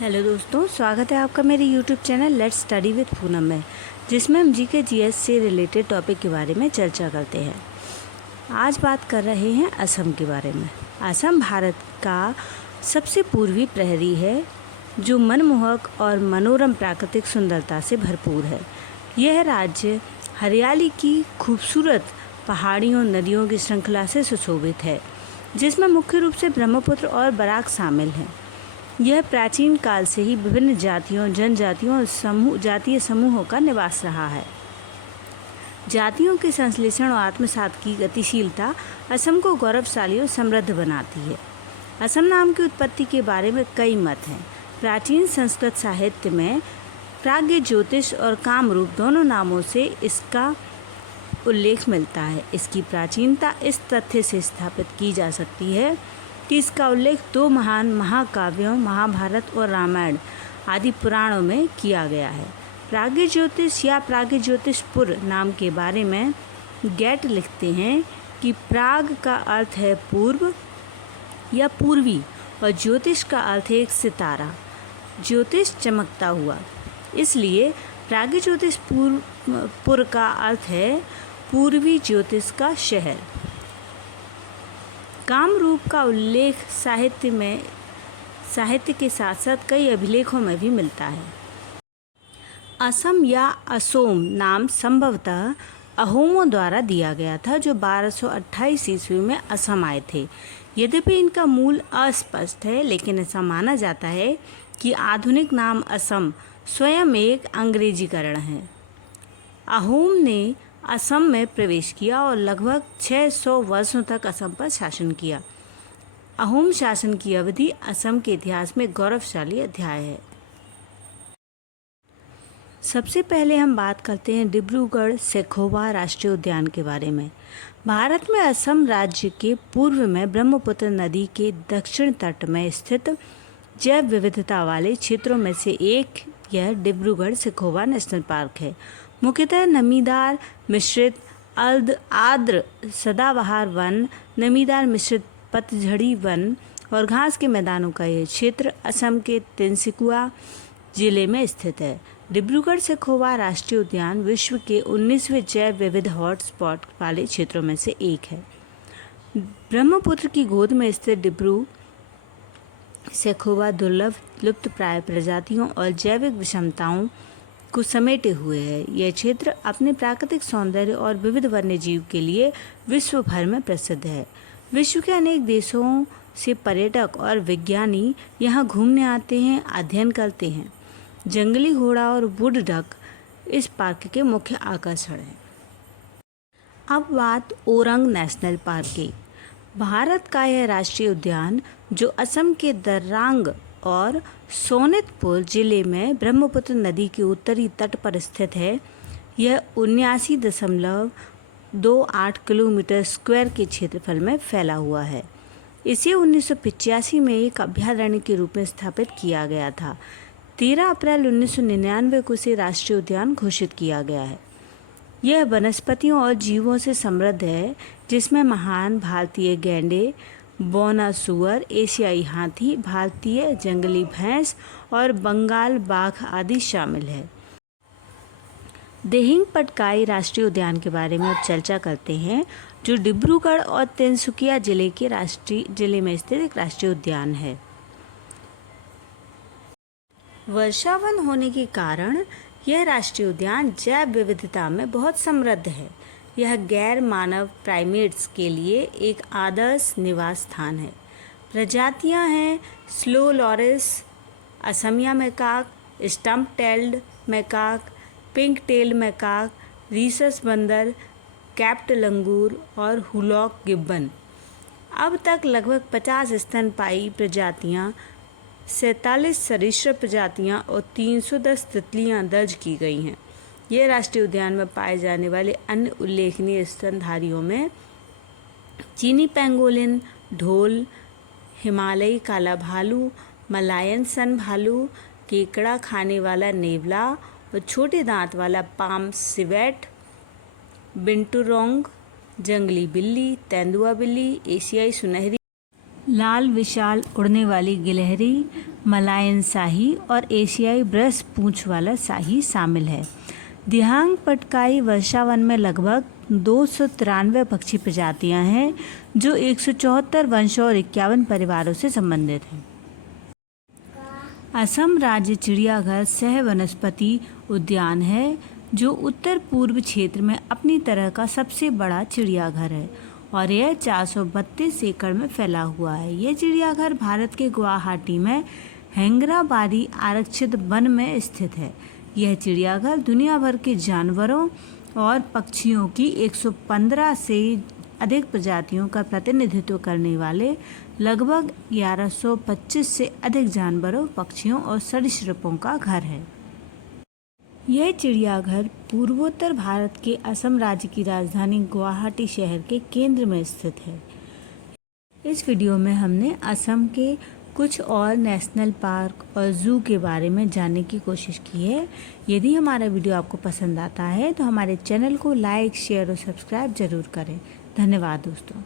Hello दोस्तों, स्वागत है आपका मेरे YouTube channel let's study with Poonam में, जिसमें हम जीके जीएस से रिलेटेड टॉपिक के बारे में चर्चा करते हैं। आज बात कर रहे हैं असम के बारे में। असम भारत का सबसे पूर्वी प्रहरी है, जो मनमोहक और मनोरम प्राकृतिक सुंदरता से भरपूर है। यह राज्य हरियाली की खूबसूरत पहाड़ियों नदियों की श्रृंखला से सुशोभित है, जिसमें मुख्य रूप से ब्रह्मपुत्र और बराक शामिल हैं। यह प्राचीन काल से ही विभिन्न जातियों, जनजातियों और जातीय समूहों का निवास रहा है। जातियों के संश्लेषण और आत्मसात की गतिशीलता असम को गौरवशाली और समृद्ध बनाती है। असम नाम की उत्पत्ति के बारे में कई मत हैं। प्राचीन संस्कृत साहित्य में प्राग्ञ ज्योतिष और कामरूप दोनों नामों से इसका उल्लेख मिलता है। इसकी प्राचीनता इस तथ्य से स्थापित की जा सकती है कि इसका उल्लेख दो महान महाकाव्यों महाभारत और रामायण आदि पुराणों में किया गया है। प्राग्ञ ज्योतिष या प्राग्ञ ज्योतिषपुर नाम के बारे में गेट लिखते हैं कि प्राग का अर्थ है पूर्व या पूर्वी और ज्योतिष का अर्थ है एक सितारा, ज्योतिष चमकता हुआ। इसलिए प्राग्ञ ज्योतिषपुर का अर्थ है पूर्वी ज्योतिष का शहर। कामरूप का उल्लेख साहित्य के साथ साथ कई अभिलेखों में भी मिलता है। असम या असोम नाम संभवतः अहोमों द्वारा दिया गया था, जो 1228 ईस्वी में असम आए थे। यद्यपि इनका मूल अस्पष्ट है, लेकिन ऐसा माना जाता है कि आधुनिक नाम असम स्वयं एक अंग्रेजीकरण है। अहोम ने असम में प्रवेश किया और लगभग 600 वर्षों तक असम पर शासन किया। अहोम शासन की अवधि असम के इतिहास में गौरवशाली अध्याय है। सबसे पहले हम बात करते हैं डिब्रूगढ़ सैखोवा राष्ट्रीय उद्यान के बारे में। भारत में असम राज्य के पूर्व में ब्रह्मपुत्र नदी के दक्षिण तट में स्थित जैव विविधता वाले क्षेत्रों में से एक यह डिब्रूगढ़ सैखोवा नेशनल पार्क है। मुख्यतः नमीदार मिश्रित आर्द्र सदाबहार वन, नमीदार मिश्रित पतझड़ी वन और घास के मैदानों का यह क्षेत्र असम के तिनसुकिया जिले में स्थित है। डिब्रूगढ़ सैखोवा राष्ट्रीय उद्यान विश्व के 19वें जैव विविध हॉटस्पॉट वाले क्षेत्रों में से एक है। ब्रह्मपुत्र की गोद में स्थित डिब्रू सैखोवा दुर्लभ लुप्तप्राय प्रजातियों और जैविक विषमताओं को समेटे हुए है। यह क्षेत्र अपने प्राकृतिक सौंदर्य और विविध वन्यजीव के लिए विश्व भर में प्रसिद्ध है। विश्व के अनेक देशों से पर्यटक और विज्ञानी यहाँ घूमने आते हैं, अध्ययन करते हैं। जंगली घोड़ा और वुड डक इस पार्क के मुख्य आकर्षण हैं। अब बात ओरंग नेशनल पार्क की। भारत का यह राष्ट्रीय उद्यान, जो असम के दर्रांग और सोनितपुर जिले में ब्रह्मपुत्र नदी के उत्तरी तट पर स्थित है, यह 79.28 किलोमीटर स्क्वायर के क्षेत्रफल में फैला हुआ है। इसे 1985 में एक अभयारण्य के रूप में स्थापित किया गया था। 13 अप्रैल 1999 को इसे राष्ट्रीय उद्यान घोषित किया गया है। यह वनस्पतियों और जीवों से समृद्ध है, जिसमें महान भारतीय गैंडे, बौना सूअर, एशियाई हाथी, भारतीय जंगली भैंस और बंगाल बाघ आदि शामिल है। दिहिंग पटकाई राष्ट्रीय उद्यान के बारे में अब चर्चा करते हैं, जो डिब्रूगढ़ और तिनसुकिया जिले में स्थित एक राष्ट्रीय उद्यान है। वर्षावन होने के कारण यह राष्ट्रीय उद्यान जैव विविधता में बहुत समृद्ध है। यह गैर मानव प्राइमेट्स के लिए एक आदर्श निवास स्थान है। प्रजातियां हैं स्लो लॉरिस, असमिया macaque, stump tailed macaque, pink tailed macaque, rhesus बंदर, कैप्ड लंगूर और हुलॉक गिब्बन। अब तक लगभग 50 स्तनपायी प्रजातियां, 47 सरीसृप प्रजातियां और 310 तितलियां दर्ज की गई हैं। यह राष्ट्रीय उद्यान में पाए जाने वाले अन्य उल्लेखनीय स्तनधारियों में चीनी पेंगोलिन, ढोल, हिमालयी काला भालू, मलायन सन भालू, केकड़ा खाने वाला नेवला और छोटे दांत वाला पाम सिवेट, बिंटूरोंग, जंगली बिल्ली, तेंदुआ बिल्ली, एशियाई सुनहरी, लाल विशाल उड़ने वाली गिलहरी, मलायन शाही और एशियाई ब्रश पूंछ वाला शाही शामिल है। दिहांग पटकाई वर्षावन में लगभग 293 पक्षी प्रजातियां हैं जो 174 वंशों और 51 परिवारों से संबंधित हैं। असम राज्य चिड़ियाघर सह वनस्पति उद्यान है जो उत्तर पूर्व क्षेत्र में अपनी तरह का सबसे बड़ा चिड़ियाघर है और यह 432 एकड़ में फैला हुआ है। यह चिड़ियाघर भारत के गुवाहाटी में हैंगराबारी आरक्षित वन में स्थित है। यह चिड़ियाघर दुनिया भर के जानवरों और पक्षियों की 115 से अधिक प्रजातियों का प्रतिनिधित्व करने वाले लगभग 1125 से अधिक जानवरों, पक्षियों और सरीसृपों का घर है। यह चिड़ियाघर पूर्वोत्तर भारत के असम राज्य की राजधानी गुवाहाटी शहर के केंद्र में स्थित है। इस वीडियो में हमने असम के कुछ और नेशनल पार्क और ज़ू के बारे में जानने की कोशिश की है। यदि हमारा वीडियो आपको पसंद आता है तो हमारे चैनल को लाइक, शेयर और सब्सक्राइब ज़रूर करें। धन्यवाद दोस्तों।